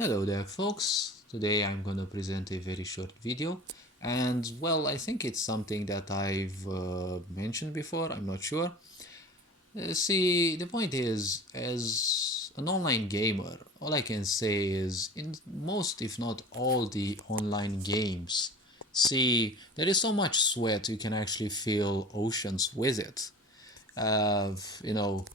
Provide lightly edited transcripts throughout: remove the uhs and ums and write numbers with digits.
Hello there folks, today I'm gonna present a very short video and well I think it's something that I've mentioned before, I'm not sure. See, the point is, as an online gamer, all I can say is in most if not all the online games, see, there is so much sweat you can actually feel oceans with it.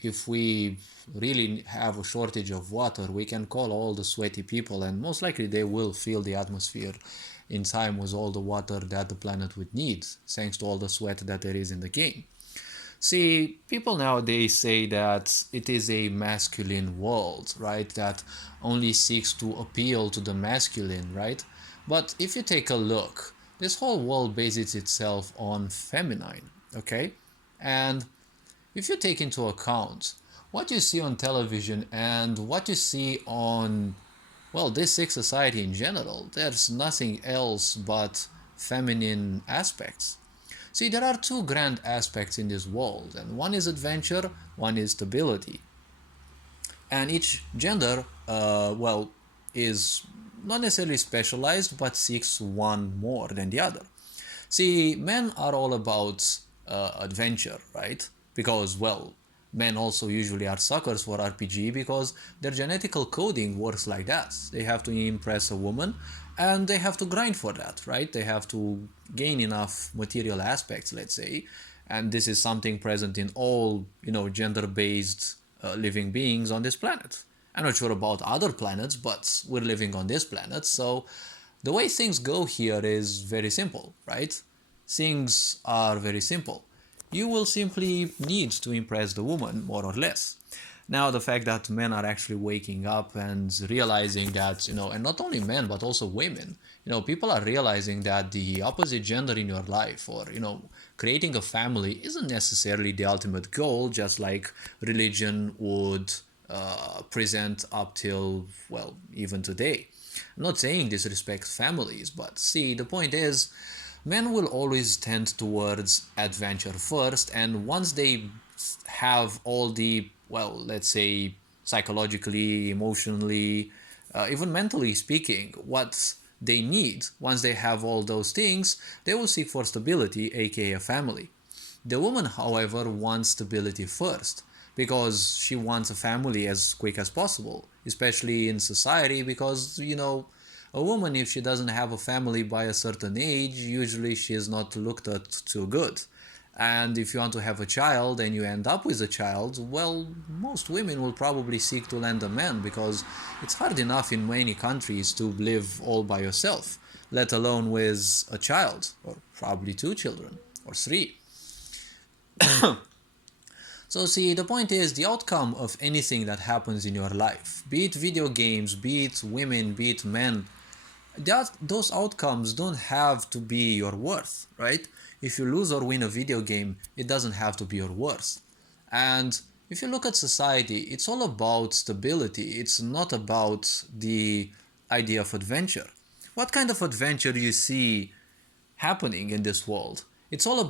If we really have a shortage of water, we can call all the sweaty people, and most likely they will fill the atmosphere in time with all the water that the planet would need, thanks to all the sweat that there is in the game. See, people nowadays say that it is a masculine world, right? That only seeks to appeal to the masculine, right? But if you take a look, this whole world bases itself on feminine, okay? And if you take into account what you see on television and what you see on, well, this sick society in general, there's nothing else but feminine aspects. See, there are two grand aspects in this world, and one is adventure, one is stability. And each gender, is not necessarily specialized, but seeks one more than the other. See, men are all about adventure, right? Because, well, men also usually are suckers for RPG because their genetical coding works like that. They have to impress a woman and they have to grind for that, right? They have to gain enough material aspects, let's say. And this is something present in all, gender-based living beings on this planet. I'm not sure about other planets, but we're living on this planet, so the way things go here is very simple, right? Things are very simple. You will simply need to impress the woman, more or less. Now, the fact that men are actually waking up and realizing that, and not only men, but also women, people are realizing that the opposite gender in your life or, creating a family isn't necessarily the ultimate goal, just like religion would present up till, well, even today. I'm not saying disrespect families, but see, the point is, men will always tend towards adventure first, and once they have all the, well, let's say, psychologically, emotionally, even mentally speaking, what they need, once they have all those things, they will seek for stability, aka a family. The woman, however, wants stability first because she wants a family as quick as possible, especially in society because, a woman, if she doesn't have a family by a certain age, usually she is not looked at too good. And if you want to have a child and you end up with a child, well, most women will probably seek to land a man because it's hard enough in many countries to live all by yourself, let alone with a child, or probably two children, or three. So see, the point is the outcome of anything that happens in your life, be it video games, be it women, be it men, those outcomes don't have to be your worth, right? If you lose or win a video game, it doesn't have to be your worth. And if you look at society, it's all about stability. It's not about the idea of adventure. What kind of adventure do you see happening in this world? It's all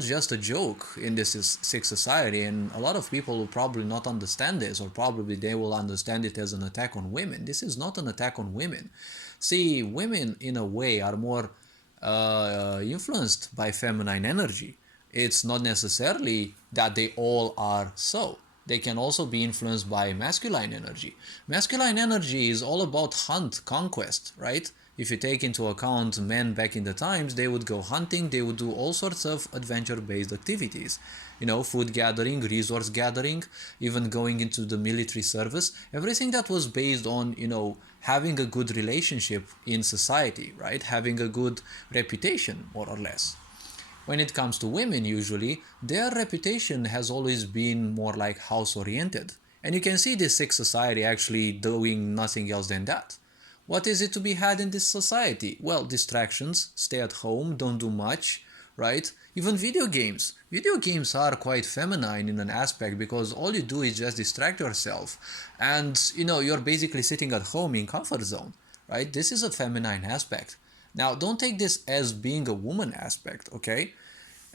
just a joke in this sick society, and a lot of people will probably not understand this, or probably they will understand it as an attack on women. This is not an attack on women. See, women in a way are more influenced by feminine energy. It's not necessarily that they all are so. They can also be influenced by masculine energy. Masculine energy is all about hunt, conquest, right? If you take into account men back in the times, they would go hunting, they would do all sorts of adventure-based activities. Food gathering, resource gathering, even going into the military service. Everything that was based on, having a good relationship in society, right? Having a good reputation, more or less. When it comes to women, usually, their reputation has always been more like house-oriented. And you can see this sick society actually doing nothing else than that. What is it to be had in this society? Well, distractions, stay at home, don't do much, right? Even video games. Video games are quite feminine in an aspect because all you do is just distract yourself. And, you're basically sitting at home in comfort zone, right? This is a feminine aspect. Now, don't take this as being a woman aspect, okay?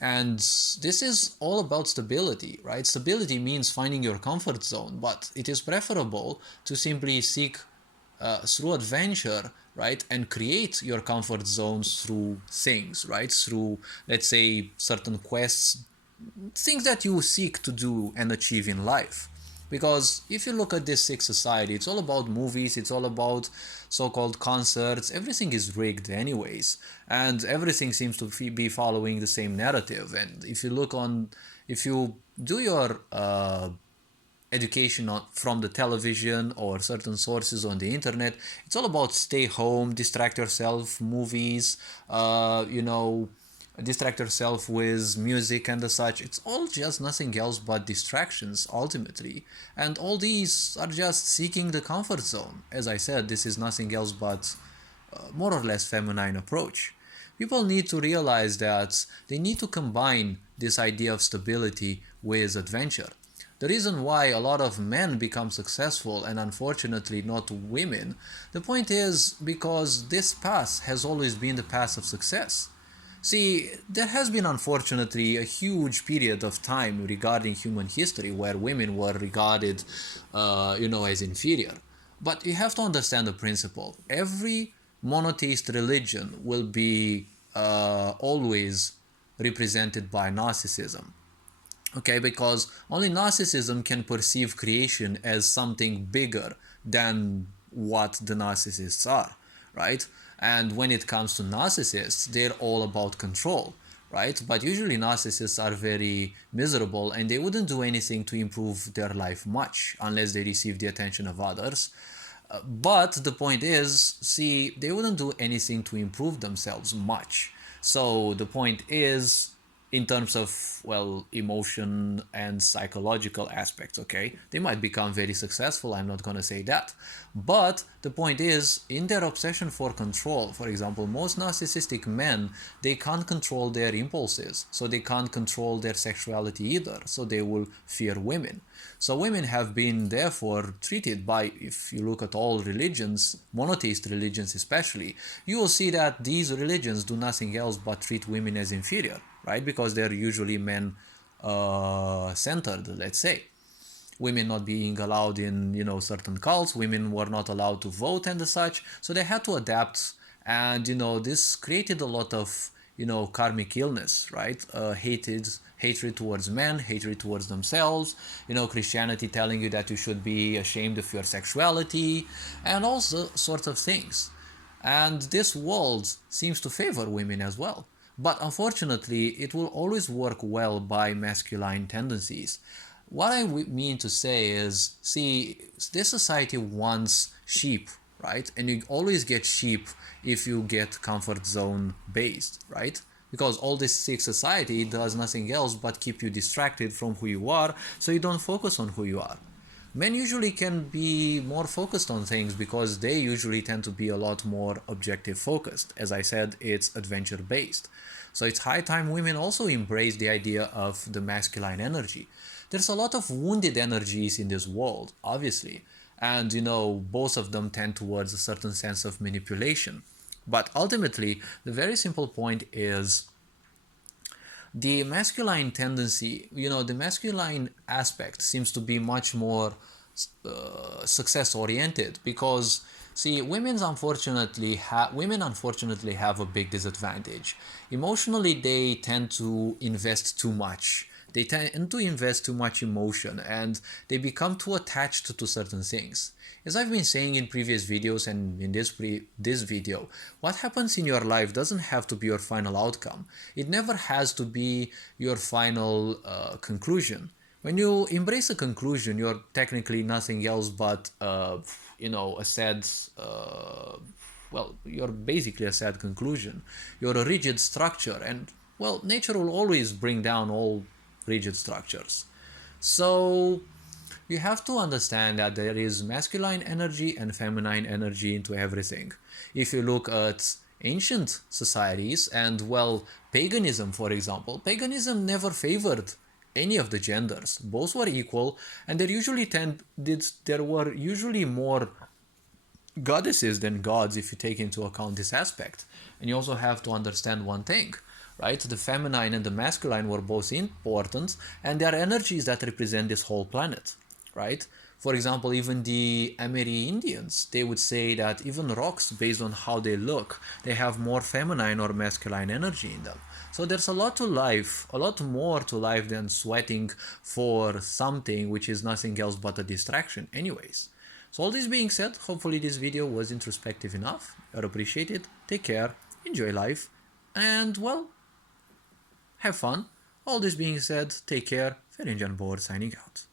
And this is all about stability, right? Stability means finding your comfort zone, but it is preferable to simply seek through adventure, right, and create your comfort zones through things, right, through, let's say, certain quests, things that you seek to do and achieve in life. Because if you look at this sick society, it's all about movies, it's all about so-called concerts, everything is rigged anyways, and everything seems to be following the same narrative. And if you do your education from the television or certain sources on the internet, it's all about stay home, distract yourself, movies, distract yourself with music and the such. It's all just nothing else but distractions ultimately. And all these are just seeking the comfort zone. As I said, this is nothing else but more or less feminine approach. People need to realize that they need to combine this idea of stability with adventure. The reason why a lot of men become successful and unfortunately not women, the point is because this path has always been the path of success. See, there has been unfortunately a huge period of time regarding human history where women were regarded, as inferior. But you have to understand the principle. Every monotheist religion will be always represented by narcissism. Okay, because only narcissism can perceive creation as something bigger than what the narcissists are, right? And when it comes to narcissists, they're all about control, right? But usually narcissists are very miserable and they wouldn't do anything to improve their life much unless they receive the attention of others. But the point is, see, they wouldn't do anything to improve themselves much. So the point is, in terms of, well, emotion and psychological aspects, okay, they might become very successful, I'm not going to say that, but the point is, in their obsession for control, for example, most narcissistic men, they can't control their impulses, so they can't control their sexuality either, so they will fear women. So women have been therefore treated by, if you look at all religions, monotheist religions especially, you will see that these religions do nothing else but treat women as inferior, right? Because they're usually men centered, let's say. Women not being allowed in, certain cults, women were not allowed to vote and such, so they had to adapt. And, this created a lot of, karmic illness, right? Hatred towards men, hatred towards themselves, Christianity telling you that you should be ashamed of your sexuality, and all sorts of things. And this world seems to favor women as well. But unfortunately, it will always work well by masculine tendencies. What I mean to say is, see, this society wants sheep, right? And you always get sheep if you get comfort zone based, right? Because all this sick society does nothing else but keep you distracted from who you are, so you don't focus on who you are. Men usually can be more focused on things because they usually tend to be a lot more objective focused. As I said, it's adventure based. So it's high time women also embrace the idea of the masculine energy. There's a lot of wounded energies in this world, obviously, and both of them tend towards a certain sense of manipulation. But ultimately, the very simple point is the masculine tendency, the masculine aspect seems to be much more success oriented because, see, women unfortunately have a big disadvantage. Emotionally, they tend to invest too much. They tend to invest too much emotion and they become too attached to certain things. As I've been saying in previous videos and in this video, what happens in your life doesn't have to be your final outcome. It never has to be your final conclusion. When you embrace a conclusion, you're technically nothing else but, a sad, you're basically a sad conclusion. You're a rigid structure and, well, nature will always bring down all rigid structures. So you have to understand that there is masculine energy and feminine energy into everything. If you look at ancient societies and, well, paganism, for example, paganism never favored any of the genders. Both were equal, and there were usually more goddesses than gods if you take into account this aspect. And you also have to understand one thing, right? The feminine and the masculine were both important, and they are energies that represent this whole planet, right? For example, even the Amerindians, they would say that even rocks, based on how they look, they have more feminine or masculine energy in them. So there's a lot to life, a lot more to life than sweating for something which is nothing else but a distraction anyways. So all this being said, hopefully this video was introspective enough. I'd appreciate it. Take care, enjoy life, and well, have fun. All this being said, take care. Ferencan Board signing out.